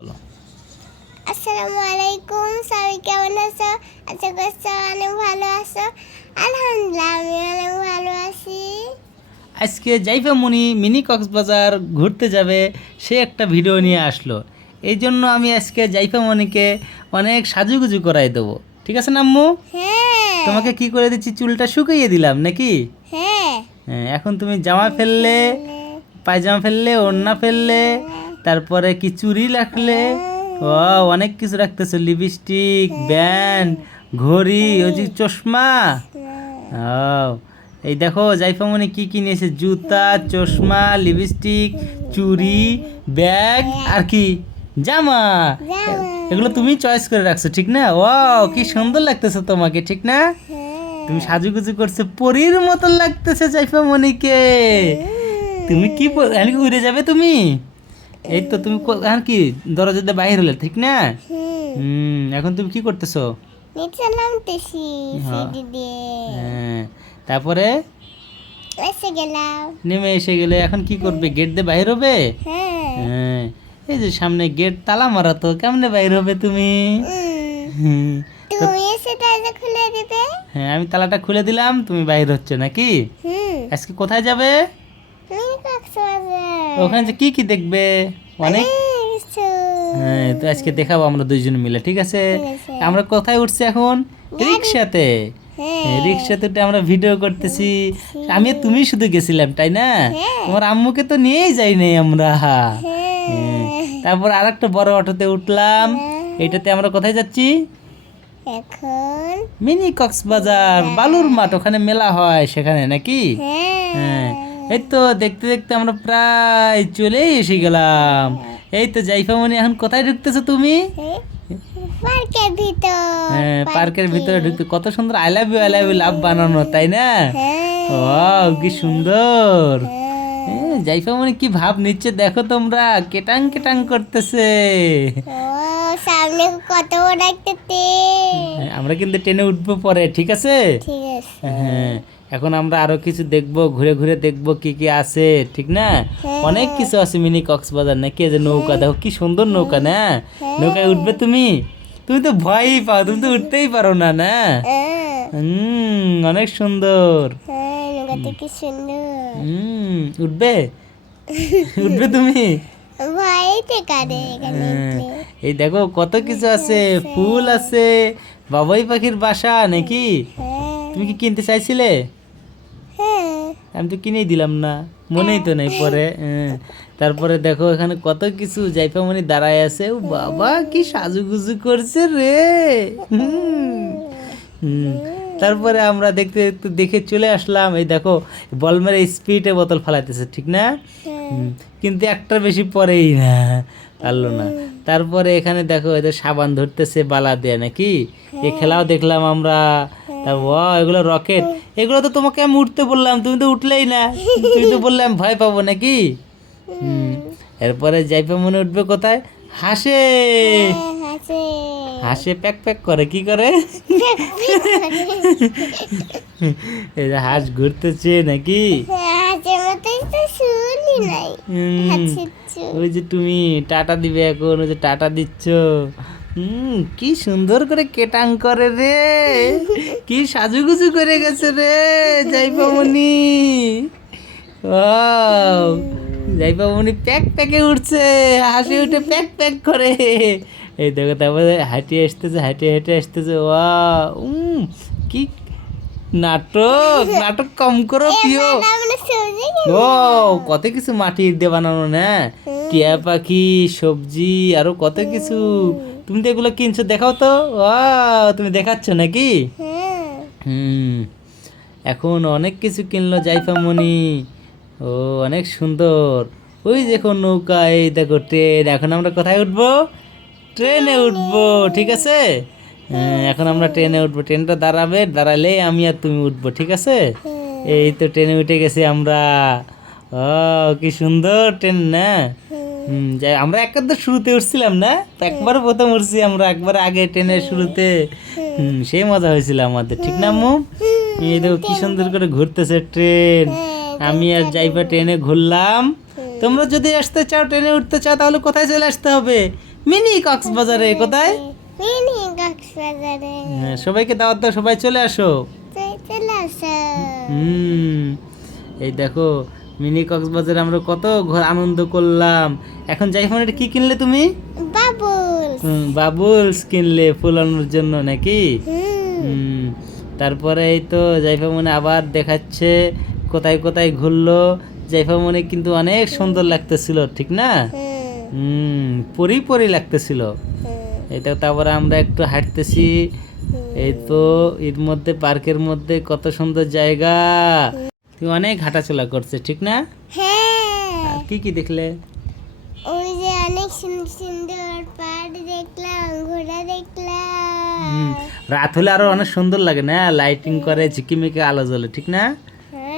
বলো। আসসালামু আলাইকুম, সবাই কেমন আছো? আশা করছো অনেক ভালো আছো। আলহামদুলিল্লাহ আমি অনেক ভালো আছি। আজকে জাইফা মনি মিনি কক্সবাজার ঘুরতে যাবে, সে একটা ভিডিও নিয়ে আসলো। এই জন্য আমি আজকে জাইফা মনিকে অনেক সাজুগুজু করাই দেবো, ঠিক আছে না আম্মু? হ্যাঁ তোমাকে কি করে দিচ্ছি, চুলটা শুকিয়ে দিলাম নাকি? হ্যাঁ হ্যাঁ, এখন তুমি জামা ফেললে, পায়জামা ফেললে, ওড়না ফেললে, তারপরে কি চুড়ি রাখলে, ও অনেক কিছু রাখতেছো, লিপস্টিক, ব্যান্ড, ঘড়ি, ওই যে চশমা। ও এই দেখো জাইফামণি কি কি নিয়েছে, জুতা, চশমা, লিপস্টিক, চুড়ি, ব্যাগ আর কি জামা। এগুলো তুমি চয়েস করে রাখছো, ঠিক না? ও কি সুন্দর লাগতেছে তোমাকে, ঠিক না? তুমি সাজুগুজু করছো, পরীর মতন লাগতেছে জাইফামণিকে। তুমি কি এখন কি উড়ে যাবে তুমি? এই তো তুমি এখন কি দরজা দিয়ে বাইরে হলে, ঠিক না? এখন তুমি কি করতেছো? নিচে নামতেছি হ্যাঁ। সিঁড়ি দিয়ে। হ্যাঁ, তারপরে এসে গেলাম। নেমে এসে গেলে এখন কি করবে, গেট দিয়ে বাইর হবে? হ্যাঁ হ্যাঁ, এই যে সামনে গেট তালা মারা, তো কেমনে বাইর হবে তুমি? হুম, তুমি এসে দরজা খুলে দিবে। হ্যাঁ আমি তালাটা খুলে দিলাম, তুমি বাইর হচ্ছে নাকি? আজকে কোথায় যাবে? মিনি কক্সবাজার। ওখানে যে কি কি দেখবে? অনেক। কিছু। হ্যাঁ, তো আজকে দেখাবো আমরা দুইজন মিলে, ঠিক আছে? ঠিক আছে। আমরা কোথায় উঠছি এখন? রিক্সাতে। হ্যাঁ, রিক্সাতে উঠে আমরা ভিডিও করতেছি। আমি আর তুমি শুধু গেছিলাম, তাই না? হ্যাঁ। তোমার আম্মুকে তো নিয়েই যাই নাই আমরা। হ্যাঁ, হ্যাঁ। তারপর আর একটা বড় অটোতে উঠলাম। এটাতে আমরা কোথায় যাচ্ছি? এখন মিনি কক্সবাজার, বালুর মাঠ, ওখানে মেলা হয় সেখানে নাকি? হ্যাঁ, এই তো দেখতে দেখতে আমরা প্রায় চলেই এসে গেলাম। এই তো জাইফামণি, এখন কোথায় ঢুকতেছো তুমি? পার্কের ভিতর। হ্যাঁ, পার্কের ভিতরে ঢুকতে কত সুন্দর আই লাভ ইউ লাভ বানানো, তাই না? ওয়াও কি সুন্দর। জাইফামণি কি ভাব নিচ্ছে দেখো তোমরা, কেটাং কেটাং করতেছে। ও সামনে কত বড় একটা ট্রেন। আমরা কিন্তু ট্রেনে উঠবো পরে, ঠিক আছে? ঠিক আছে। হ্যাঁ, এখন আমরা আরো কিছু দেখবো, ঘুরে ঘুরে দেখবো কি কি আছে, ঠিক না? অনেক কিছু আছে মিনি কক্সবাজার নাকি। এই যে নৌকা, দেখো কি সুন্দর নৌকা না? নৌকায় উঠবে তুমি? তুমি তো ভয়ই পাও, তুমি তো উঠতেই পারো না, না? অনেক সুন্দর। নৌকাটা কি সুন্দর। উঠবে? উঠবে তুমি? ভয়তে কাঁদে এখানে উঠলে। এই দেখো কত কিছু আছে, ফুল আছে, বাবুই পাখির বাসা নাকি? তুমি কি কিনতে চাইছিলে? হ্যাঁ আমি তো কিনেই দিলাম না, মনেই তো নাই পরে। তারপরে দেখো এখানে কত কিছু, জাইফামণি দাঁড়ায় আছে। ও বাবা কি সাজুগুজু করছে রে। হুম, তারপরে আমরা দেখতে দেখতে দেখে চলে আসলাম। এই দেখো বল মেরে স্পিডে বোতল ফালাইতেছে, ঠিক না? কিন্তু একটার বেশি পরেই না, পারলো না। তারপরে এখানে দেখো এদের সাবান ধরতেছে বালা দেয়া নাকি, এই খেলাও দেখলাম আমরা। তা এগুলো রকেট, এগুলো তো তোমাকে আমি উঠতে বললাম, তুমি তো উঠলেই না। তুমি তো বললে আমি ভয় পাবো নাকি? এরপরে যাইপা মনে উঠবে কোথায়? হাসে। হাসে। হাসে প্যাক প্যাক করে, কি করে? এই যে হাঁস ঘুরতেছে নাকি? হাসের মতোই তো শুনি নাই। ওই যে তুমি টাটা দিবে এখন, ওই যে টাটা দিচ্ছ। কি সুন্দর করে কেটাং করে রে, কি সাজুগুজু করে গেছে রে জাইপামণি। জাইপামণি প্যাক প্যাকে উঠছে, হাসি উঠে প্যাক প্যাক করে। এই দেখো তারপরে হাঁটিয়ে আসতেছে, হাঁটিয়ে হেঁটে আসতেছে। কি নাটক, নাটক কম করো প্রিয়। ও কত কিছু মাটির দিয়ে বানানো না, টিয়া পাখি, সবজি, আরো কত কিছু। তুমি তো এগুলো কিনছো, দেখাও তো। তুমি দেখাচ্ছ নাকি? এখন অনেক কিছু কিনলো জাইফামণি। ও অনেক সুন্দর। ওই দেখো নৌকা, এই দেখো ট্রেন। এখন আমরা কোথায় উঠবো? ট্রেনে উঠবো, ঠিক আছে? এখন আমরা ট্রেনে উঠবো, ট্রেনটা দাঁড়াবে, দাঁড়ালে আমি আর তুমি উঠবো, ঠিক আছে? এই তো ট্রেনে উঠে গেছি আমরা। ও কি সুন্দর ট্রেন না? যাই, আমরা একবার শুরুতে উঠছিলাম না, একবার প্রথম উঠছি আমরা, একবার আগে ট্রেনের শুরুতে। সেই মজা হয়েছিল আমাদের, ঠিক না আম্মু? এই দেখো কি সুন্দর করে ঘুরতেছে ট্রেন। আমি আর যাইবা ট্রেনে ঘুরলাম। তোমরা যদি আসতে চাও, ট্রেনে উঠতে চাও, তাহলে কোথায় চলে আসতে হবে? মিনি কক্সবাজারে। কোথায়? মিনি কক্সবাজারে। হ্যাঁ, সবাইকে দাওয়াত দাও, সবাই চলে আসো। চলে আসো। এই দেখো মিনি কক্সবাজারে আমরা কত আনন্দ করলাম। এখন জাইফান এটা কি কিনলে তুমি? বাবুলস। বাবুলস কিনলে ফুলানোর জন্য নাকি? তারপরে এই তো জাইফা মনে আবার দেখাচ্ছে কোথায় কোথায় ঘুরলো। জাইফা মনে কিন্তু অনেক সুন্দর লাগতেছিল, ঠিক না? পরি পরি লাগতেছিল। এটা তারপরে আমরা একটু হাঁটতেছি। এই তো এর মধ্যে পার্কের মধ্যে কত সুন্দর জায়গা। তুমি অনেক হাঁটাচলা করছে, ঠিক না? হ্যাঁ। আর কি কি দেখলে? ওই যে অনেক সুন্দর সুন্দর পাহাড় দেখলাম, ঘোড়া দেখলাম। রাত হলে আরো অনেক সুন্দর লাগে না, লাইটিং করে ঝিকিমিকি আলো জ্বলে, ঠিক না?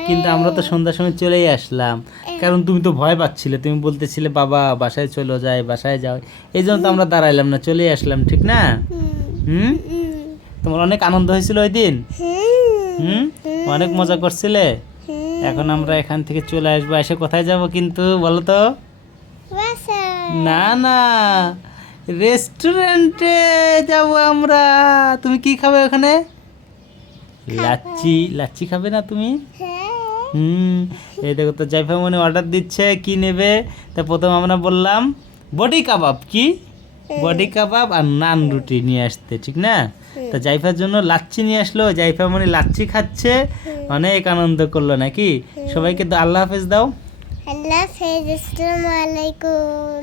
কিন্তু আমরা তো সন্ধ্যার সময় চলেই আসলাম, কারণ তুমি তো ভয় পাচ্ছিলে, তুমি বলতেছিলে বাবা বাসায় চলে যায়, বাসায় যাও, এই জন্য তো আমরা দাঁড়াইলাম না, চলেই আসলাম, ঠিক না? তোমার অনেক আনন্দ হয়েছিল ওই দিন? অনেক মজা করছিলে। এখন আমরা এখান থেকে চলে আসবো, এসে কোথায় যাব কিন্তু বলো তো? না না, রেস্টুরেন্টে যাব আমরা। তুমি কি খাবে ওখানে? লাচ্ছি। লাচ্ছি খাবে না তুমি? এই দেখো তো জাইফা মনে অর্ডার দিচ্ছে কি নেবে। তা প্রথম আমরা বললাম বডি কাবাব। কি বডি কাবাব আর নান রুটি নিয়ে আসতে, ঠিক না? তা জাইফার জন্য লাচ্ছি নিয়ে আসলো। জাইফা মনে লাচ্ছি খাচ্ছে, অনেক আনন্দ করলো নাকি? সবাইকে আল্লাহ হাফেজ দাও। আল্লাহ হাফেজ, আসসালামু আলাইকুম।